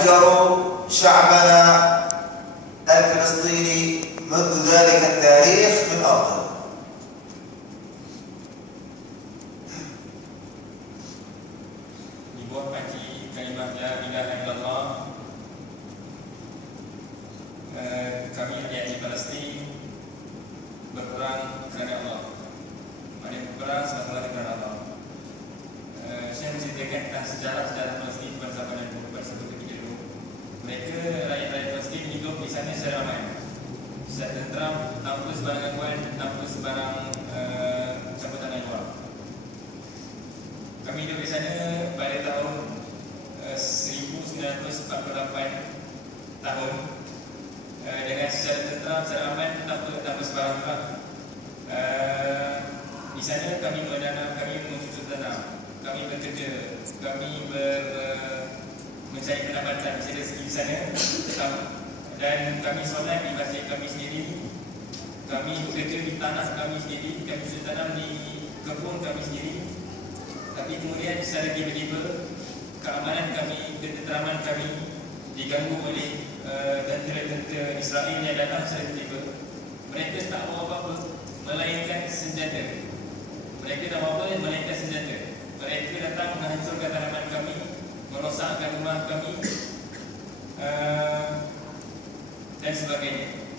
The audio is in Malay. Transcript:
هجروا شعبنا الفلسطيني منذ ذلك التاريخ من أرضه di bawah kaki kalimat la ilaha illallah eh, kami yang di Palestin berperang kerana Allah Maksudnya berperang selama kerana Allah eh, saya menceritakan tentang sejarah-sejarah secara aman secara tentram tanpa sebarang gangguan tanpa sebarang eh, campur tangan luar kami hidup di sana pada tahun uh, 1948 tahun. Uh, dengan secara tentram, secara aman tanpa tanpa sebarang perang. Uh, di sana kami menanam, kami mencucuk tanam, kami bekerja, kami ber, uh, mencari pendapatan. Di sana di sana dan kami solat di masjid kami sendiri kami bekerja di tanah kami sendiri kami sudah tanam di kebun kami sendiri tapi kemudian secara tiba-tiba keamanan kami, ketenteraman kami diganggu oleh uh, tentera-tentera Israel yang datang secara tiba Mereka tak mahu apa-apa melainkan senjata. Mereka tak mahu apa melainkan senjata. Mereka datang dan sebagainya.